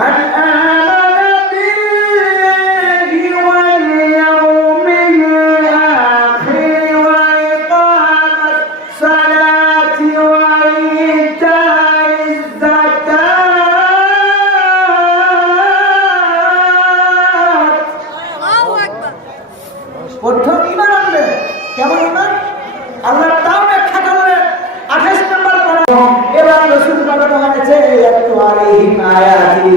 من آمن بالله واليوم الآخر وإقام الصلاة وإيتاء الزكاة প্রথম ঈমান আনবে। কেমন ঈমান? আল্লাহর তাও ব্যাখ্যা করলে 28 নম্বর পড়া। এবার রাসূল পাঠানো হয়েছে একটু আলাইহিম আয়াতি,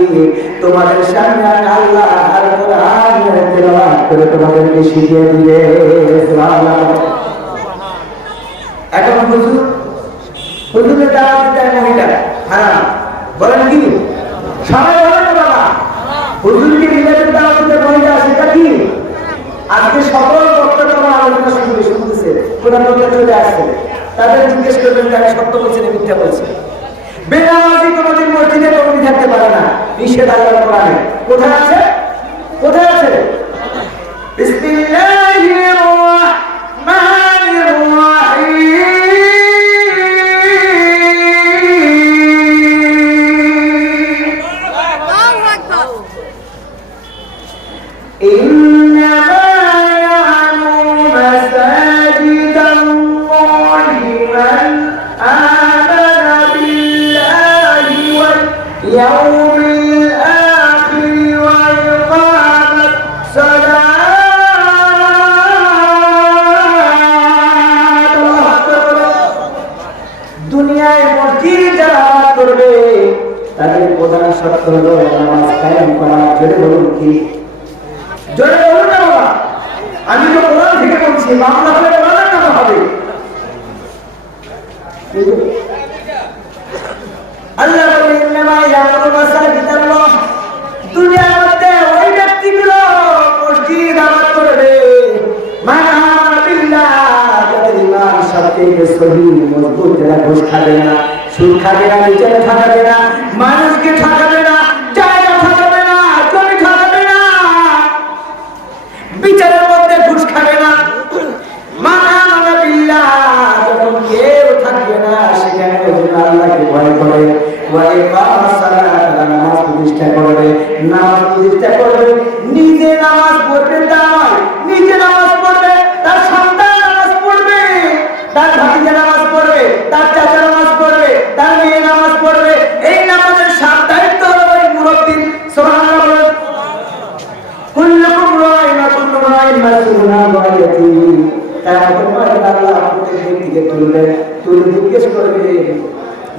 তোমাদের সামনে আল্লাহ আর কোরআন তেলাওয়াত করে তোমাদেরকে শিখিয়ে দিবে। সুবহানাল্লাহ। এখন হুজুরের দাওয়াত দেয় মহিলা, হ্যাঁ বলেন কি? সবাই বলেন বাবা, হুজুরকে মিলাদের দাওয়াত দেয় মহিলা, সেটা কি? আজকে সকল বক্তারা আলোচনা শুনতেছে, কোরআন চলে আসছে, তাদের জিজ্ঞেস করবেন যে আমি সত্য বলছি না মিথ্যা বলছি। বেনামাজি কোনোদিন মসজিদে কমিটি থাকতে পারে না, নিষেধ আল্লাহর কোরআনে। কোথায় আছে? কোথায় আছে? বিসমিল্লাহির রাহমানির রাহিম। আল্লাহু আকবার। يوم الآخر وإقام الصلاة। দুনিয়ায় মসজিদ যারা করবে তাদের প্রধান শর্ত হলো নামাজ কায়েম করা। জোরে বলুন কি? জোরে বলুন না বাবা, আমি তো কোরআন থেকে বলছি, বাংলা হলে কোরআনের নাম হবে। আল্লাহ বলেন ইন্নামা ইয়ামুরু মাসাজিদাল্লাহ, দুনিয়ার মধ্যে ওই ব্যক্তিগুলো মসজিদ আবাদ করবে মান আমানা বিল্লাহ, যাদের ঈমান সবচেয়ে সহিহ মজবুত, যারা ঘুষ খাবে না, সুদ খাবে না, বিচার ঠকাবে না, মানুষকে ঠকাবে না, জায়গা ঠকাবে না, জমি ঠকাবে না, বিচারের মধ্যে ঘুষ খাবে না। মান আমানা বিল্লাহ, যখন কেউ থাকবে না সেখানে আল্লাহকে ভয় করে, নামাজ প্রতিষ্ঠা করবে, নামাজ প্রতিষ্ঠা করবে, নিজে নামাজ পড়বে, নিজে নামাজ পড়বে, তার সন্তান নামাজ পড়বে, তার ভাতিজা নামাজ পড়বে, তার চাচা নামাজ পড়বে, তার মেয়ে নামাজ পড়বে। এই নামাজের সব দায়িত্ব হলো ওই মুরব্বির। সুবহানাল্লাহ। কুল্লুকুম রাইন ওয়া কুল্লুকুম রাইন মাসউলুন আন রাইয়াতিহি। তাই তোমার আল্লাহ প্রত্যেক ব্যক্তিকে তুলে জিজ্ঞেস করবে।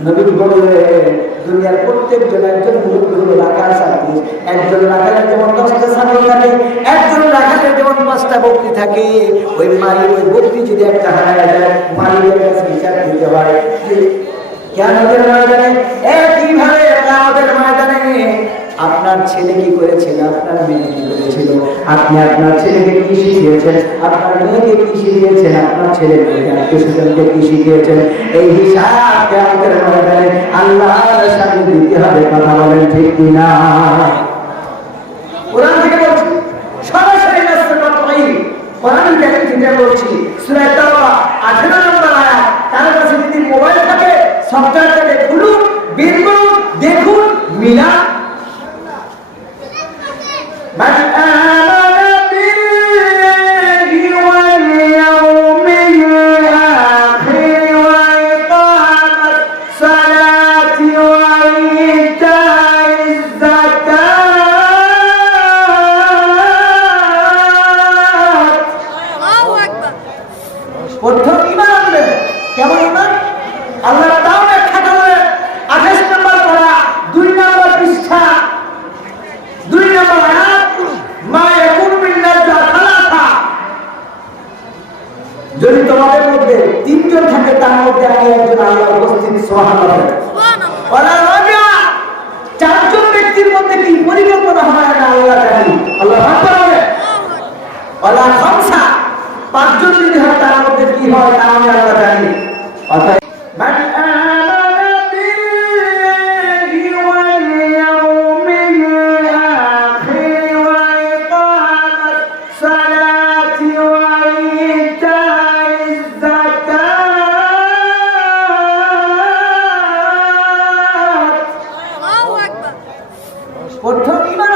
নবী বললেন দুনিয়ার প্রত্যেকজন একজন মুরব্বী হলো রাখাল সাথী। একজন রাখালের যেমন 10টা ছাগল থাকে, একজন রাখালের যেমন 5টা বকরি থাকে। ওই মালিক ওই বকরি যদি একটা হারায় যায়, মালিকের কাছে বিচার দিতে হয়। কিয়ামতের ময়দানে একইভাবে কিয়ামতের ময়দানে আপনার ছেলে কি করেছিল, আপনার মেয়ে কি করেছিল, আপনি আপনার ছেলেকে কি শিখিয়েছেন, আপনার মেয়েকে কি শিখিয়েছেন, আপনার ছেলে মেয়েকে আত্মীয়-স্বজনকে কি শিখিয়েছেন, এই হিসাব কিয়ামতের ময়দানে আল্লাহর সামনে দিতে হবে। কথা বলেন ঠিক কিনা? কোরআন থেকে বলছি, সরাসরি নাসের কথাই কোরআন থেকে যেটা বলছি, সূরা তাওবা 18 নম্বর আয়াত। তার কাছে যদি মোবাইল থাকে, সফটওয়্যারটাকে খুলুন, বের করুন, দেখুন, মিলান। من آمن بالله واليوم الآخر وإقام الصلاة وإيتاء الزكاة। الله أكبر। প্রথম ঈমান আনবে। কেমন ঈমান? আল্লাহর তাও ব্যাখ্যা করলে 28 নম্বর পড়া, 2 নম্বর পৃষ্ঠা, 2 নম্বর আয়াত। যদি তোমাদের মধ্যে 3 জন থাকে, তার মধ্যে আমি একজন, আল্লাহ উপস্থিত। সুবহানাল্লাহ। 4 জন ব্যক্তির মধ্যে কি পরিকল্পনা হয় না আল্লাহ জানি। আল্লাহু আকবার। 5 জন যদি হয়, তার মধ্যে কি হয় তা আমি আল্লাহ জানি। অর্থাৎ প্রথম ইমান